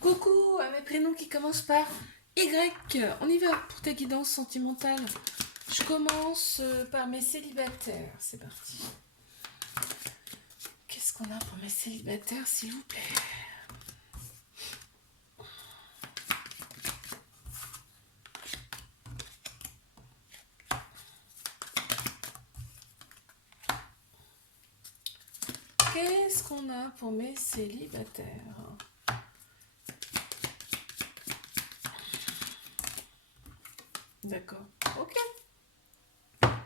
Coucou à mes prénoms qui commencent par Y. On y va pour ta guidance sentimentale. Je commence par mes célibataires. C'est parti. Qu'est-ce qu'on a pour mes célibataires, s'il vous plaît? Qu'est-ce qu'on a pour mes célibataires? D'accord. Ok.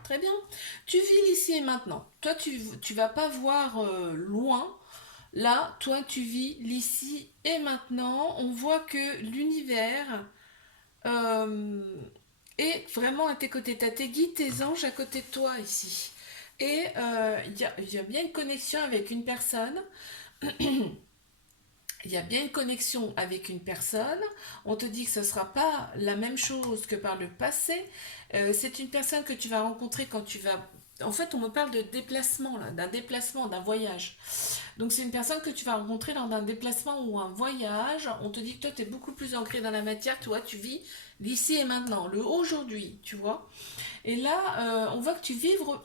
Très bien. Tu vis l'ici et maintenant. Toi, tu vas pas voir loin. Là, toi, tu vis l'ici et maintenant. On voit que l'univers euh, est vraiment à tes côtés. Tu as tes guides, tes anges à côté de toi ici. Et il y a bien une connexion avec une personne. Il y a bien une connexion avec une personne. On te dit que ce ne sera pas la même chose que par le passé. C'est une personne que tu vas rencontrer quand tu vas... En fait, on me parle de déplacement, là, d'un déplacement, d'un voyage. Donc, c'est une personne que tu vas rencontrer lors d'un déplacement ou un voyage. On te dit que toi, tu es beaucoup plus ancré dans la matière. Toi, tu vis l'ici et maintenant, le aujourd'hui, tu vois. Et là, on voit que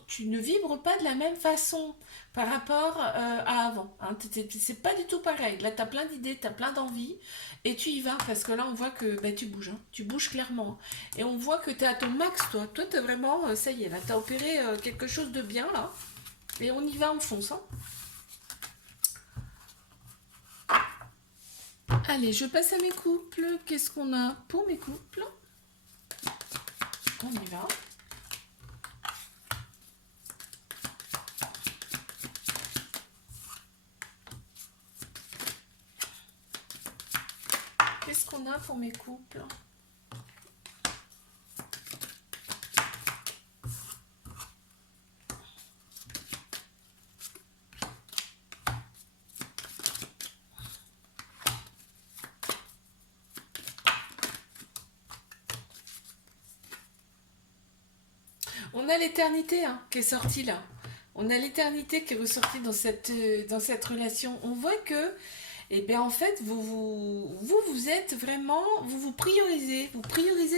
tu ne vibres pas de la même façon par rapport à avant. Hein. C'est pas du tout pareil. Là, tu as plein d'idées, tu as plein d'envies, et tu y vas, parce que là, on voit que tu bouges. Hein. Tu bouges clairement. Et on voit que tu es à ton max, toi. Toi, tu es vraiment, ça y est, là, tu as opéré quelque chose de bien, là. Et on y va, on fonce. Hein. Allez, je passe à mes couples. Qu'est-ce qu'on a pour mes couples? On y va. Qu'est-ce qu'on a pour mes couples? On a l'éternité hein, qui est sortie là. On a l'éternité qui est ressortie dans cette relation. On voit que, eh bien, en fait, vous êtes vraiment, vous priorisez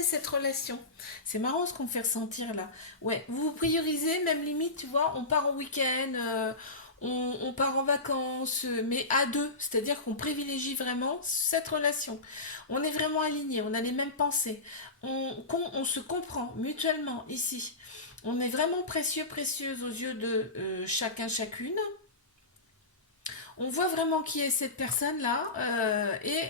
cette relation. C'est marrant ce qu'on me fait ressentir là. Ouais, vous vous priorisez, même limite, tu vois, on part au week-end, on part en vacances, mais à deux. C'est-à-dire qu'on privilégie vraiment cette relation. On est vraiment alignés, on a les mêmes pensées. On se comprend mutuellement ici. On est vraiment précieux, précieuse aux yeux de chacun, chacune. On voit vraiment qui est cette personne-là. Et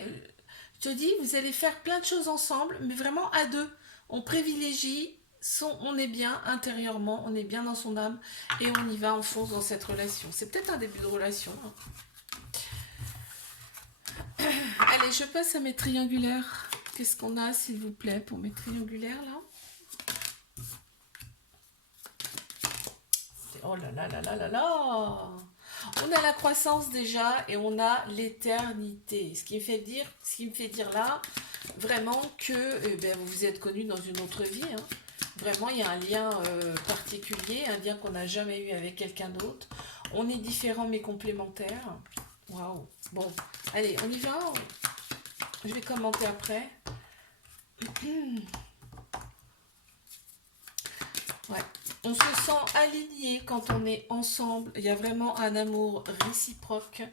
je te dis, vous allez faire plein de choses ensemble, mais vraiment à deux. On privilégie, on est bien intérieurement, on est bien dans son âme, et on y va, on fonce dans cette relation. C'est peut-être un début de relation. Hein. Allez, je passe à mes triangulaires. Qu'est-ce qu'on a, s'il vous plaît, pour mes triangulaires, là? Oh là là là là là là! On a la croissance déjà et on a l'éternité. Ce qui me fait dire là, vraiment que eh ben, vous vous êtes connus dans une autre vie. Hein. Vraiment, il y a un lien particulier, un lien qu'on n'a jamais eu avec quelqu'un d'autre. On est différents mais complémentaires. Waouh! Bon, allez, on y va. Je vais commenter après. Ouais. On se sent aligné quand on est ensemble. Il y a vraiment un amour réciproque,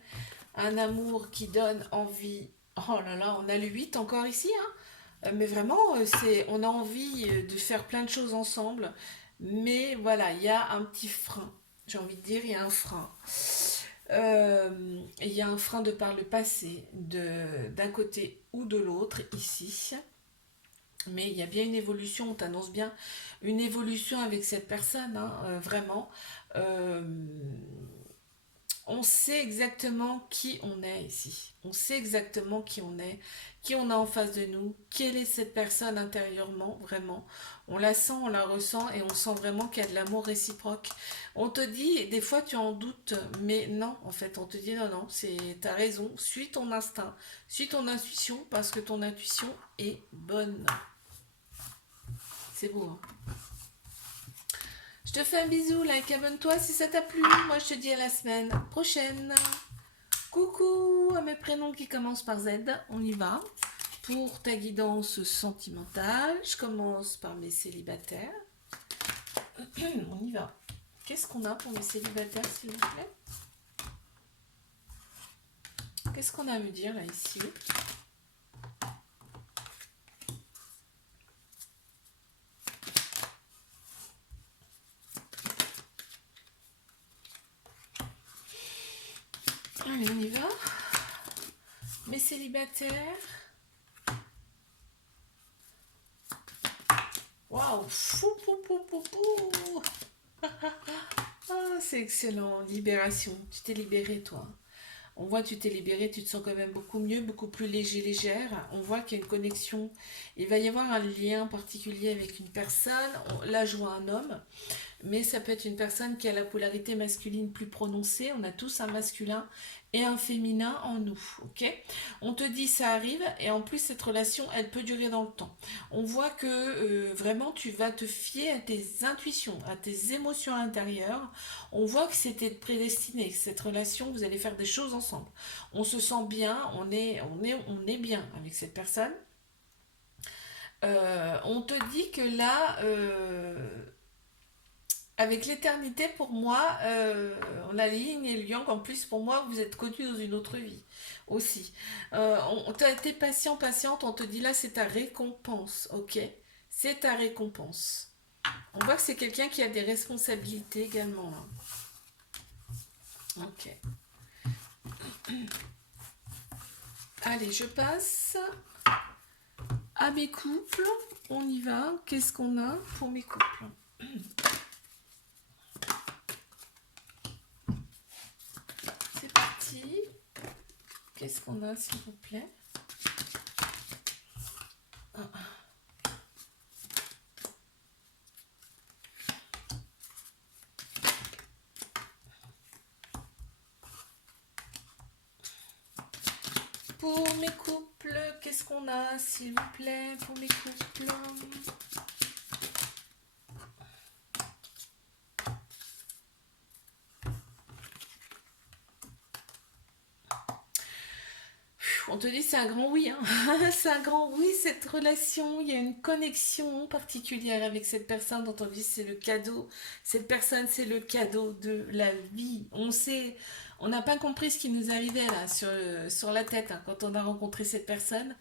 un amour qui donne envie. Oh là là, on a le 8 encore ici, hein. Mais vraiment, on a envie de faire plein de choses ensemble. Mais voilà, il y a un petit frein. J'ai envie de dire, il y a un frein. Il y a un frein de par le passé, d'un côté ou de l'autre, ici. Mais il y a bien une évolution, on t'annonce bien une évolution avec cette personne, hein, vraiment. Euh, on sait exactement qui on est ici. On sait exactement qui on a en face de nous, quelle est cette personne intérieurement, vraiment. On la sent, on la ressent et on sent vraiment qu'il y a de l'amour réciproque. On te dit, des fois tu en doutes, mais non, en fait, on te dit non, non, t'as raison, suis ton instinct, suis ton intuition parce que ton intuition est bonne. C'est beau, hein. Je te fais un bisou, like, abonne-toi si ça t'a plu. Moi, je te dis à la semaine prochaine. Coucou à mes prénoms qui commencent par Z, on y va. Pour ta guidance sentimentale, je commence par mes célibataires. On y va. Qu'est-ce qu'on a pour mes célibataires, s'il vous plaît? Qu'est-ce qu'on a à me dire là, ici? Allez, on y va. Mes célibataires. Waouh! Fou, fou, fou, fou, fou. Ah, c'est excellent. Libération. Tu t'es libéré, toi. On voit que tu t'es libéré, tu te sens quand même beaucoup mieux, beaucoup plus léger, légère. On voit qu'il y a une connexion. Il va y avoir un lien particulier avec une personne. Là, je vois un homme. Mais ça peut être une personne qui a la polarité masculine plus prononcée. On a tous un masculin et un féminin en nous, ok? On te dit ça arrive et en plus cette relation, elle peut durer dans le temps. On voit que vraiment tu vas te fier à tes intuitions, à tes émotions intérieures. On voit que c'était prédestiné, que cette relation, vous allez faire des choses ensemble. On se sent bien, on est bien avec cette personne. On te dit que là, avec l'éternité, pour moi, on a les yin et le yang. En plus, pour moi, vous êtes connus dans une autre vie aussi. On t'a été patient, patiente. On te dit là, c'est ta récompense, ok? C'est ta récompense. On voit que c'est quelqu'un qui a des responsabilités également, là. Ok. Allez, je passe à mes couples. On y va. Qu'est-ce qu'on a pour mes couples? C'est parti. Qu'est-ce qu'on a, s'il vous plaît? Ah. Pour mes couples, qu'est-ce qu'on a, s'il vous plaît, pour mes couples? On te dit c'est un grand oui, hein. C'est un grand oui, cette relation. Il y a une connexion particulière avec cette personne dont on dit c'est le cadeau. Cette personne, c'est le cadeau de la vie. On sait, on n'a pas compris ce qui nous arrivait là sur la tête, hein, quand on a rencontré cette personne.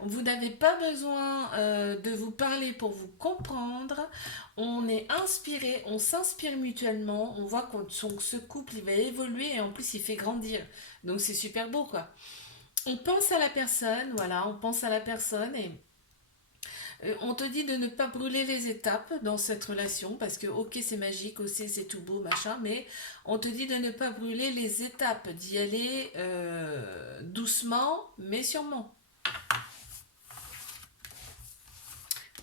Vous n'avez pas besoin de vous parler pour vous comprendre. On est inspiré, on s'inspire mutuellement. On voit que ce couple il va évoluer et en plus il fait grandir. Donc c'est super beau quoi. On pense à la personne, voilà, on pense à la personne et on te dit de ne pas brûler les étapes dans cette relation parce que ok c'est magique, ok c'est tout beau, machin, mais on te dit de ne pas brûler les étapes, d'y aller doucement mais sûrement.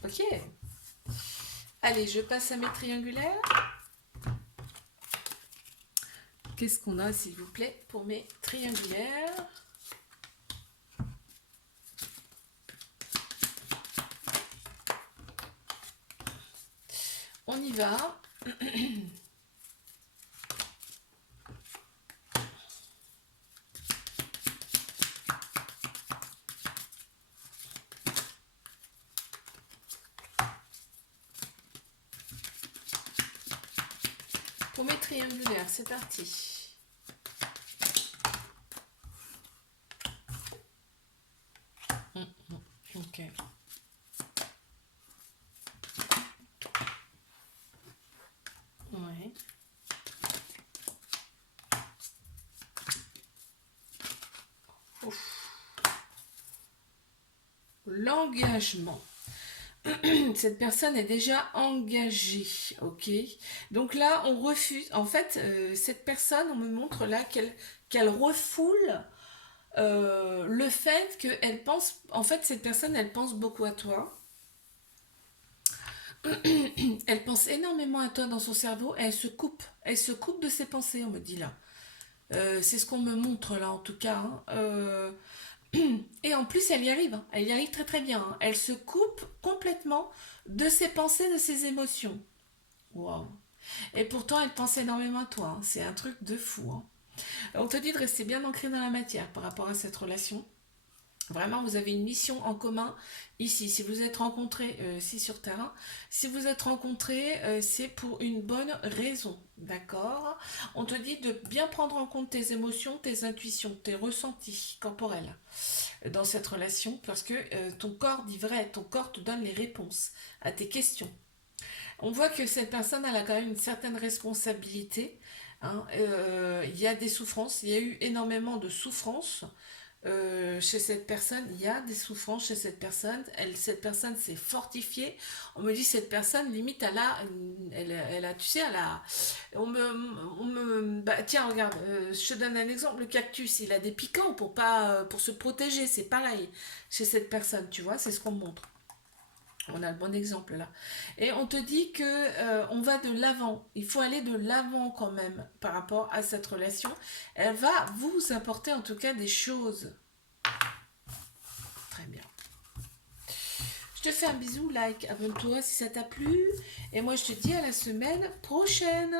Ok. Allez, je passe à mes triangulaires. Qu'est-ce qu'on a s'il vous plaît pour mes triangulaires? On y va. Pour mes triangulaires, c'est parti. Ok. Ouais. Ouf. L'engagement. Cette personne est déjà engagée, ok? Donc là, on refuse. En fait, cette personne, on me montre là qu'elle refoule le fait qu'elle pense. En fait, cette personne, elle pense beaucoup à toi. Elle pense énormément à toi dans son cerveau. Et elle se coupe. Elle se coupe de ses pensées, on me dit là. C'est ce qu'on me montre là, en tout cas, hein. Et en plus, elle y arrive, hein. Elle y arrive très très bien, hein. Elle se coupe complètement de ses pensées, de ses émotions. Waouh. Et pourtant, elle pense énormément à toi, hein. C'est un truc de fou, hein. On te dit de rester bien ancré dans la matière par rapport à cette relation. Vraiment, vous avez une mission en commun ici. Si vous êtes rencontrés ici sur terrain, si vous êtes rencontrés, c'est pour une bonne raison. D'accord? On te dit de bien prendre en compte tes émotions, tes intuitions, tes ressentis corporels dans cette relation parce que ton corps dit vrai, ton corps te donne les réponses à tes questions. On voit que cette personne elle a quand même une certaine responsabilité. Hein. Il y a des souffrances, il y a eu énormément de souffrances chez cette personne, il y a des souffrances chez cette personne. Cette personne s'est fortifiée. On me dit cette personne limite elle a, tu sais, bah, tiens regarde, je te donne un exemple. Le cactus, il a des piquants pour pas, pour se protéger. C'est pareil chez cette personne, tu vois. C'est ce qu'on me montre. On a le bon exemple là. Et on te dit que on va de l'avant. Il faut aller de l'avant quand même par rapport à cette relation. Elle va vous apporter en tout cas des choses. Très bien. Je te fais un bisou, like, abonne-toi si ça t'a plu. Et moi je te dis à la semaine prochaine.